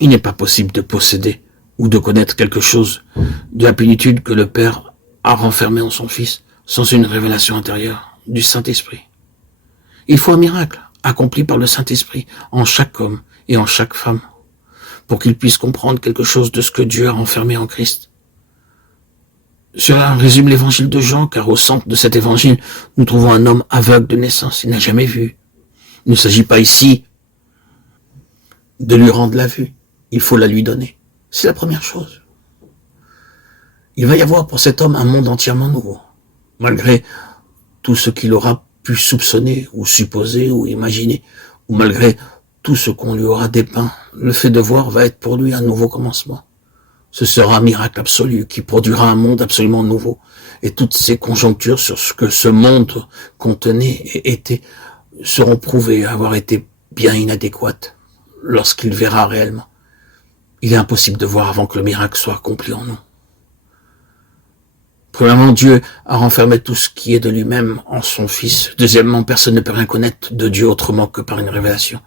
Il n'est pas possible de posséder ou de connaître quelque chose de la plénitude que le Père a renfermé en son Fils sans une révélation intérieure du Saint-Esprit. Il faut un miracle accompli par le Saint-Esprit en chaque homme et en chaque femme pour qu'ils puissent comprendre quelque chose de ce que Dieu a renfermé en Christ. Cela résume l'évangile de Jean, car au centre de cet évangile, nous trouvons un homme aveugle de naissance. Il n'a jamais vu. Il ne s'agit pas ici de lui rendre la vue. Il faut la lui donner. C'est la première chose. Il va y avoir pour cet homme un monde entièrement nouveau, malgré tout ce qu'il aura pu soupçonner ou supposer ou imaginer, ou malgré tout ce qu'on lui aura dépeint. Le fait de voir va être pour lui un nouveau commencement. Ce sera un miracle absolu qui produira un monde absolument nouveau. Et toutes ces conjonctures sur ce que ce monde contenait et était seront prouvées avoir été bien inadéquates lorsqu'il verra réellement. Il est impossible de voir avant que le miracle soit accompli en nous. Premièrement, Dieu a renfermé tout ce qui est de lui-même en son Fils. Deuxièmement, personne ne peut rien connaître de Dieu autrement que par une révélation.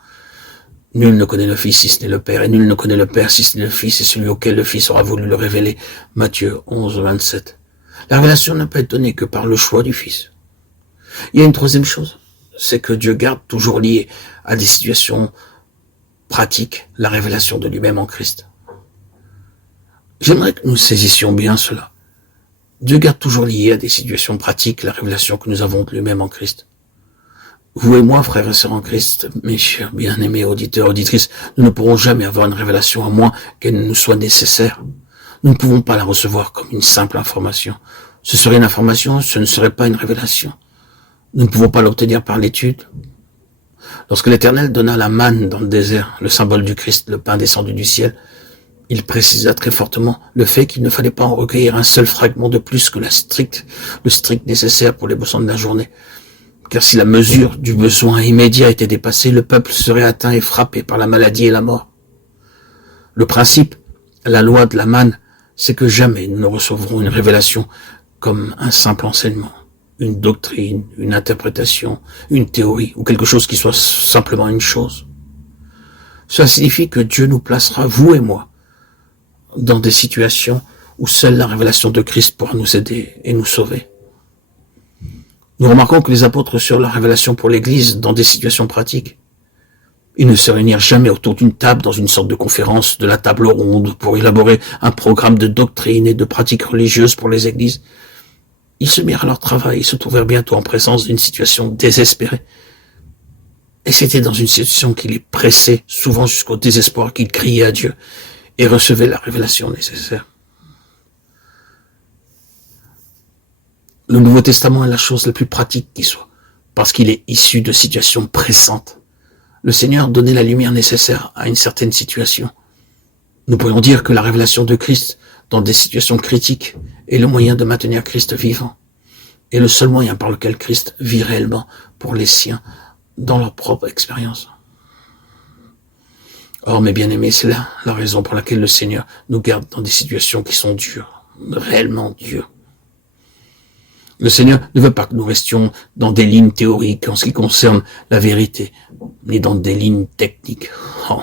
Nul ne connaît le Fils si ce n'est le Père, et nul ne connaît le Père si ce n'est le Fils, et celui auquel le Fils aura voulu le révéler. Matthieu 11, 27. La révélation ne peut être donnée que par le choix du Fils. Il y a une troisième chose, c'est que Dieu garde toujours lié à des situations pratiques la révélation de lui-même en Christ. J'aimerais que nous saigissions bien cela. Dieu garde toujours lié à des situations pratiques la révélation que nous avons de lui-même en Christ. Vous et moi, frères et sœurs en Christ, mes chers bien-aimés auditeurs, auditrices, nous ne pourrons jamais avoir une révélation à moins qu'elle nous soit nécessaire. Nous ne pouvons pas la recevoir comme une simple information. Ce serait une information, ce ne serait pas une révélation. Nous ne pouvons pas l'obtenir par l'étude. Lorsque l'Éternel donna la manne dans le désert, le symbole du Christ, le pain descendu du ciel, il précisa très fortement le fait qu'il ne fallait pas en recueillir un seul fragment de plus que le strict nécessaire pour les besoins de la journée. Car si la mesure du besoin immédiat était dépassée, le peuple serait atteint et frappé par la maladie et la mort. Le principe, la loi de la manne, c'est que jamais nous ne recevrons une révélation comme un simple enseignement, une doctrine, une interprétation, une théorie, ou quelque chose qui soit simplement une chose. Cela signifie que Dieu nous placera, vous et moi, dans des situations où seule la révélation de Christ pourra nous aider et nous sauver. Nous remarquons que les apôtres sur la révélation pour l'Église dans des situations pratiques. Ils ne se réunirent jamais autour d'une table dans une sorte de conférence, de la table ronde, pour élaborer un programme de doctrine et de pratiques religieuses pour les églises. Ils se mirent à leur travail et se trouvèrent bientôt en présence d'une situation désespérée. Et c'était dans une situation qui les pressait, souvent jusqu'au désespoir, qu'ils criaient à Dieu et recevaient la révélation nécessaire. Le Nouveau Testament est la chose la plus pratique qui soit, parce qu'il est issu de situations pressantes. Le Seigneur donnait la lumière nécessaire à une certaine situation. Nous pourrions dire que la révélation de Christ dans des situations critiques est le moyen de maintenir Christ vivant, et le seul moyen par lequel Christ vit réellement pour les siens dans leur propre expérience. Or, mes bien-aimés, c'est là la raison pour laquelle le Seigneur nous garde dans des situations qui sont dures, réellement dures. Le Seigneur ne veut pas que nous restions dans des lignes théoriques en ce qui concerne la vérité, ni dans des lignes techniques. Oh,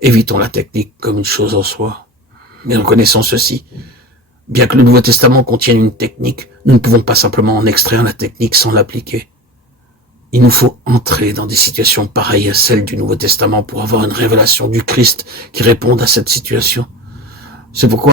évitons la technique comme une chose en soi. Mais reconnaissons ceci. Bien que le Nouveau Testament contienne une technique, nous ne pouvons pas simplement en extraire la technique sans l'appliquer. Il nous faut entrer dans des situations pareilles à celles du Nouveau Testament pour avoir une révélation du Christ qui réponde à cette situation. C'est pourquoi